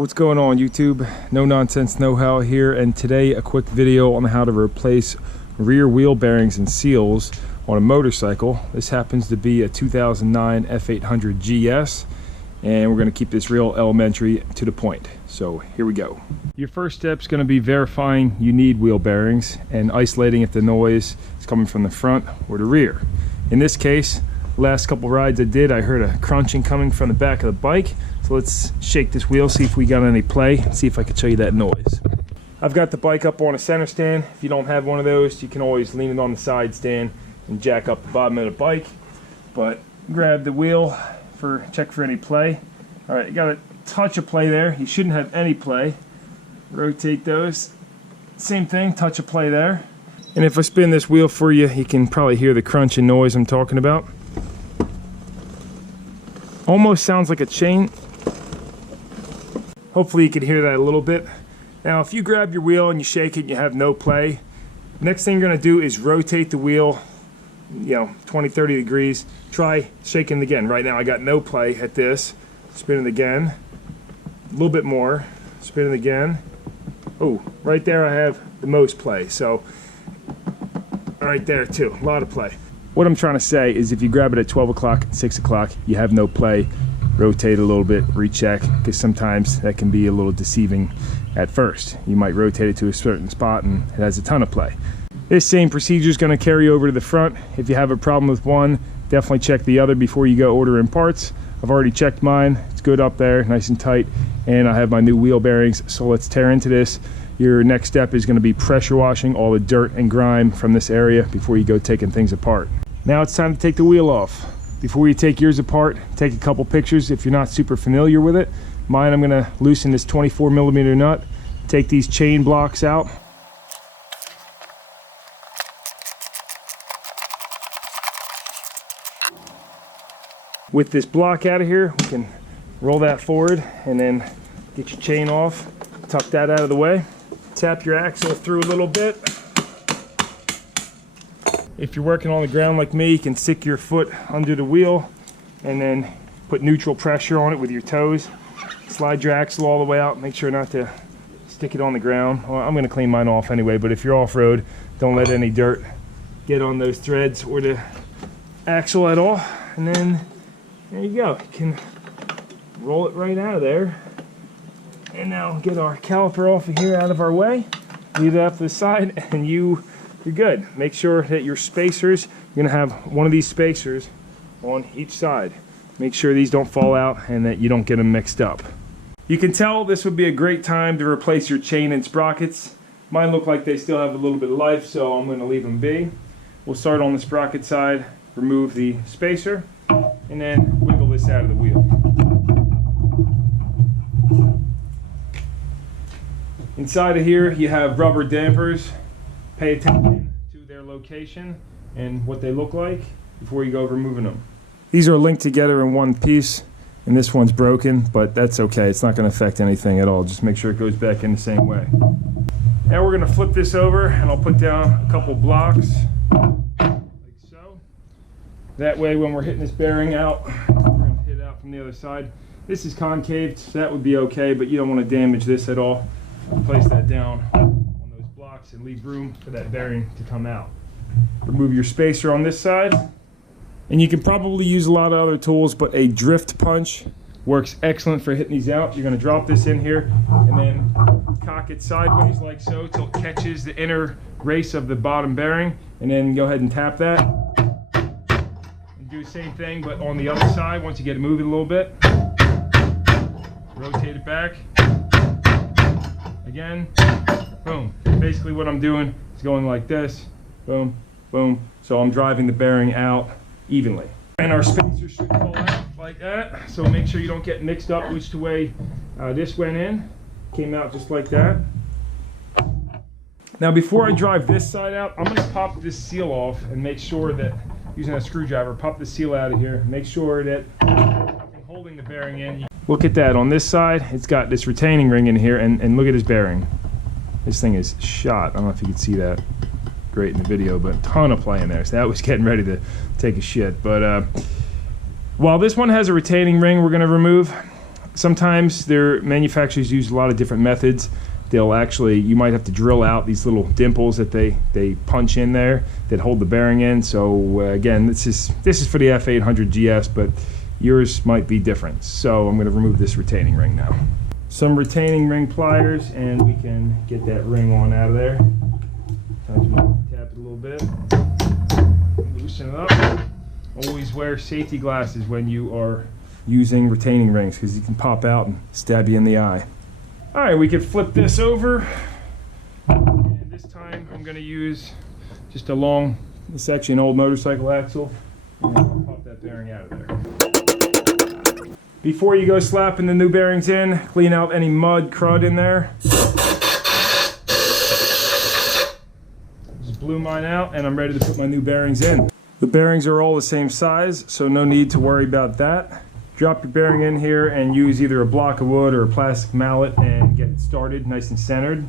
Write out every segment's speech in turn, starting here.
What's going on YouTube? NoNonsenseKnowHow here, and today a quick video on how to replace rear wheel bearings and seals on a motorcycle. This happens to be a 2009 F800GS, and we're going to keep this real elementary to the point. So here we go. Your first step is going to be verifying you need wheel bearings and isolating if the noise is coming from the front or the rear. In this case, last couple rides I did, I heard a crunching coming from the back of the bike. So let's shake this wheel, see if we got any play, see if I can show you that noise. I've got the bike up on a center stand. If you don't have one of those, you can always lean it on the side stand and jack up the bottom of the bike. But grab the wheel check for any play. All right, you got a touch of play there. You shouldn't have any play. Rotate those. Same thing, touch of play there. And if I spin this wheel for you, you can probably hear the crunching noise I'm talking about. Almost sounds like a chain. Hopefully you can hear that a little bit. Now if you grab your wheel and you shake it and you have no play, next thing you're going to do is rotate the wheel, 20-30 degrees. Try shaking it again. Right now I got no play at this. Spin it again. A little bit more. Spin it again. Oh, right there I have the most play. So right there too, a lot of play. What I'm trying to say is if you grab it at 12 o'clock, 6 o'clock, you have no play, rotate a little bit, recheck, because sometimes that can be a little deceiving at first. You might rotate it to a certain spot and it has a ton of play. This same procedure is going to carry over to the front. If you have a problem with one, definitely check the other before you go ordering parts. I've already checked mine. It's good up there, nice and tight, and I have my new wheel bearings. So let's tear into this. Your next step is going to be pressure washing all the dirt and grime from this area before you go taking things apart. Now it's time to take the wheel off. Before you take yours apart, take a couple pictures if you're not super familiar with it. Mine, I'm going to loosen this 24mm nut, take these chain blocks out. With this block out of here, we can roll that forward and then get your chain off, tuck that out of the way. Tap your axle through a little bit. If you're working on the ground like me, you can stick your foot under the wheel and then put neutral pressure on it with your toes. Slide your axle all the way out, make sure not to stick it on the ground. Well, I'm going to clean mine off anyway, but if you're off-road, don't let any dirt get on those threads or the axle at all. And then there you go, you can roll it right out of there. And now get our caliper off of here out of our way, leave it up to the side, and you're good. Make sure that your spacers, you're gonna have one of these spacers on each side. Make sure these don't fall out and that you don't get them mixed up. You can tell this would be a great time to replace your chain and sprockets. Mine look like they still have a little bit of life, so I'm gonna leave them be. We'll start on the sprocket side, remove the spacer, and then wiggle this out of the wheel. Inside of here you have rubber dampers. Pay attention to their location and what they look like before you go removing them. These are linked together in one piece, and this one's broken, but that's okay. It's not going to affect anything at all. Just make sure it goes back in the same way. Now we're going to flip this over, and I'll put down a couple blocks like so. That way when we're hitting this bearing out, we're going to hit it out from the other side. This is concaved, so that would be okay, but you don't want to damage this at all. Place that down on those blocks and leave room for that bearing to come out. Remove your spacer on this side, and you can probably use a lot of other tools, but a drift punch works excellent for hitting these out. You're going to drop this in here and then cock it sideways like so till it catches the inner race of the bottom bearing, and then go ahead and tap that and do the same thing but on the other side. Once you get it moving a little bit, rotate it back again, boom. Basically what I'm doing is going like this, boom, boom. So I'm driving the bearing out evenly. And our spacer should pull out like that. So make sure you don't get mixed up which way this went in. Came out just like that. Now before I drive this side out, I'm gonna pop this seal off and make sure that, using a screwdriver, pop the seal out of here. Make sure that I'm holding the bearing in. Look at that, on this side, it's got this retaining ring in here, and look at this bearing. This thing is shot. I don't know if you can see that great in the video, but a ton of play in there. So that was getting ready to take a shit. But while this one has a retaining ring we're gonna remove, sometimes their manufacturers use a lot of different methods. They'll actually, you might have to drill out these little dimples that they punch in there that hold the bearing in. So again, this is for the F800GS, but yours might be different. So I'm going to remove this retaining ring now. Some retaining ring pliers, and we can get that ring on out of there. Sometimes you might tap it a little bit, loosen it up. Always wear safety glasses when you are using retaining rings, because you can pop out and stab you in the eye. All right, we can flip this over, and this time I'm going to use just a long, this is actually an old motorcycle axle, and I'll pop that bearing out of there. Before you go slapping the new bearings in, clean out any mud, crud in there. Just blew mine out, and I'm ready to put my new bearings in. The bearings are all the same size, so no need to worry about that. Drop your bearing in here and use either a block of wood or a plastic mallet and get it started nice and centered.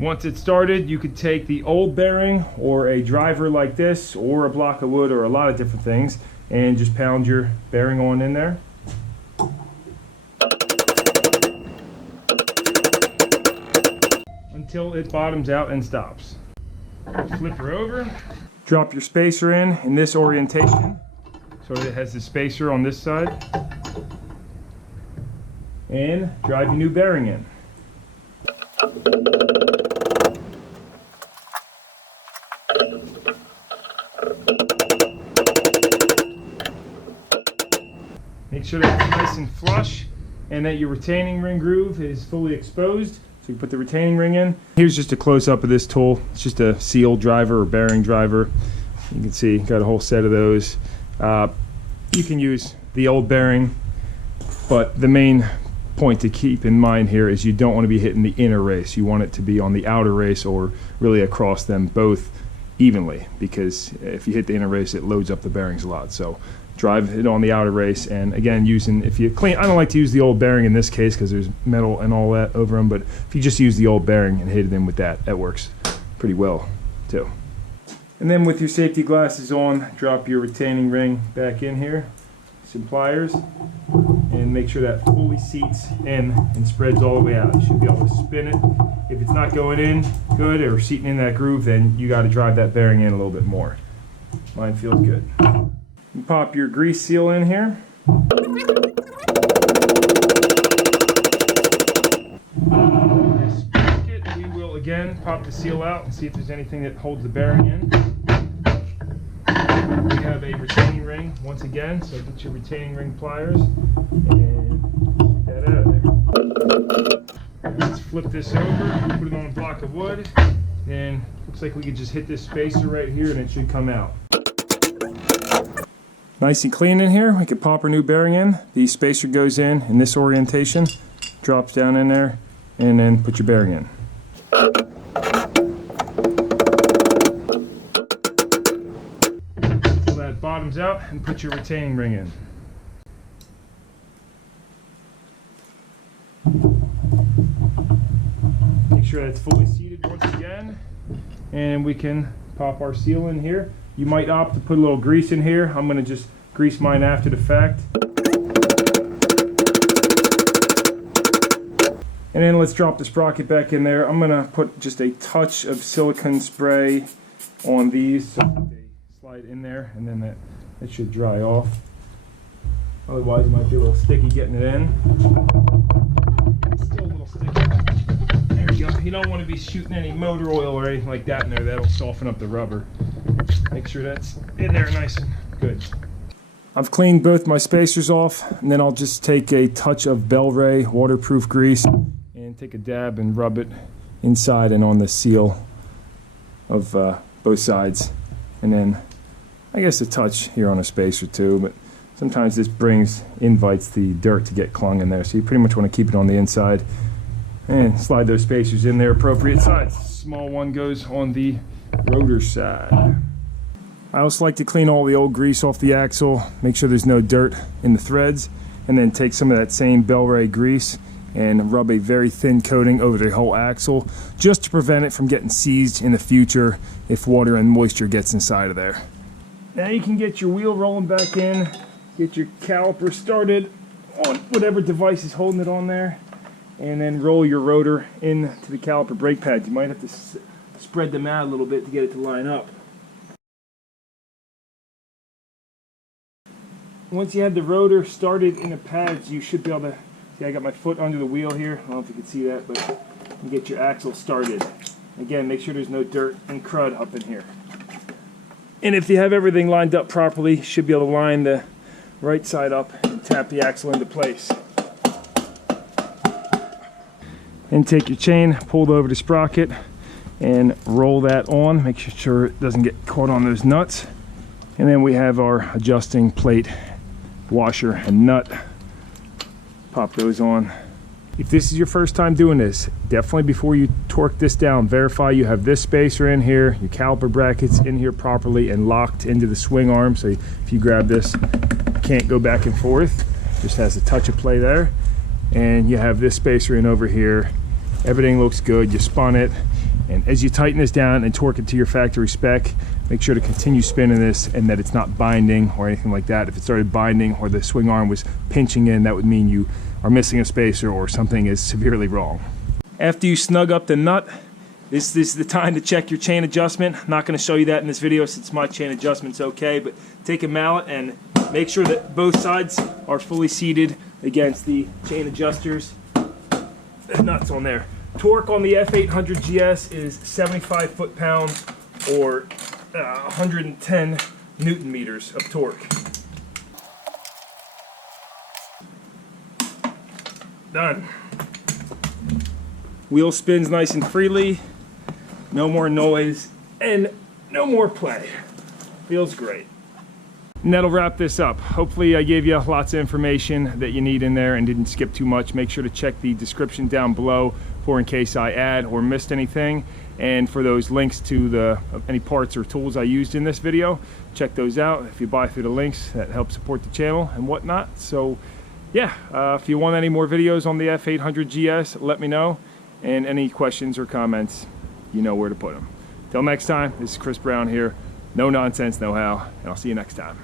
Once it's started, you could take the old bearing or a driver like this or a block of wood or a lot of different things and just pound your bearing on in there. Until it bottoms out and stops. Flip her over. Drop your spacer in this orientation, so it has the spacer on this side, and drive your new bearing in. Make sure that it's nice and flush and that your retaining ring groove is fully exposed. So you put the retaining ring in. Here's just a close-up of this tool. It's just a seal driver or bearing driver. You can see, got a whole set of those. You can use the old bearing, but the main point to keep in mind here is you don't want to be hitting the inner race. You want it to be on the outer race or really across them both evenly, because if you hit the inner race, it loads up the bearings a lot. So drive it on the outer race, and again, if you clean, I don't like to use the old bearing in this case because there's metal and all that over them, but if you just use the old bearing and hit it in with that works pretty well too. And then with your safety glasses on, drop your retaining ring back in here, some pliers, and make sure that fully seats in and spreads all the way out. You should be able to spin it. If it's not going in good or seating in that groove, then you got to drive that bearing in a little bit more. Mine feels good. You pop your grease seal in here. This bracket, we will again pop the seal out and see if there's anything that holds the bearing in. We have a retaining ring once again, so get your retaining ring pliers and get that out of there. Let's flip this over, put it on a block of wood, and looks like we could just hit this spacer right here and it should come out. Nice and clean in here. We can pop our new bearing in. The spacer goes in this orientation, drops down in there, and then put your bearing in. Pull that bottoms out and put your retaining ring in. Make sure that's fully seated once again, and we can pop our seal in here. You might opt to put a little grease in here. I'm going to just grease mine after the fact. And then let's drop the sprocket back in there. I'm going to put just a touch of silicone spray on these so that they slide in there, and then that should dry off. Otherwise it might be a little sticky getting it in. It's still a little sticky. There we go. You don't want to be shooting any motor oil or anything like that in there. That'll soften up the rubber. Make sure that's in there nice and good. I've cleaned both my spacers off, and then I'll just take a touch of Bel-Ray waterproof grease and take a dab and rub it inside and on the seal of both sides. And then I guess a touch here on a spacer too, but sometimes this invites the dirt to get clung in there, so you pretty much want to keep it on the inside and slide those spacers in their appropriate sides. Small one goes on the rotor side. I also like to clean all the old grease off the axle, make sure there's no dirt in the threads, and then take some of that same Bel-Ray grease and rub a very thin coating over the whole axle just to prevent it from getting seized in the future if water and moisture gets inside of there. Now you can get your wheel rolling back in, get your caliper started, on whatever device is holding it on there, and then roll your rotor into the caliper brake pads. You might have to spread them out a little bit to get it to line up. Once you have the rotor started in the pads, you should be able to see I got my foot under the wheel here. I don't know if you can see that, but you get your axle started. Again, make sure there's no dirt and crud up in here. And if you have everything lined up properly, you should be able to line the right side up and tap the axle into place. And take your chain, pull it over the sprocket, and roll that on. Make sure it doesn't get caught on those nuts. And then we have our adjusting plate, washer, and nut. Pop those on. If this is your first time doing this, definitely before you torque this down, verify you have this spacer in here, your caliper brackets in here properly and locked into the swing arm. So if you grab this, you can't go back and forth. Just has a touch of play there. And you have this spacer in over here. Everything looks good. You spun it. And as you tighten this down and torque it to your factory spec, make sure to continue spinning this and that it's not binding or anything like that. If it started binding or the swing arm was pinching in, that would mean you are missing a spacer or something is severely wrong. After you snug up the nut, this is the time to check your chain adjustment. I'm not going to show you that in this video since my chain adjustment's okay, but take a mallet and make sure that both sides are fully seated against the chain adjusters. The nuts on there. Torque on the F800GS is 75 foot-pounds or 110 Newton meters of torque. Done. Wheel spins nice and freely, no more noise, and no more play. Feels great. And that'll wrap this up. Hopefully I gave you lots of information that you need in there and didn't skip too much. Make sure to check the description down below for in case I add or missed anything. And for those links to any parts or tools I used in this video, check those out. If you buy through the links, that helps support the channel and whatnot. So yeah, if you want any more videos on the F800GS, let me know. And any questions or comments, you know where to put them. Till next time, this is Chris Brown here. No nonsense, know how, and I'll see you next time.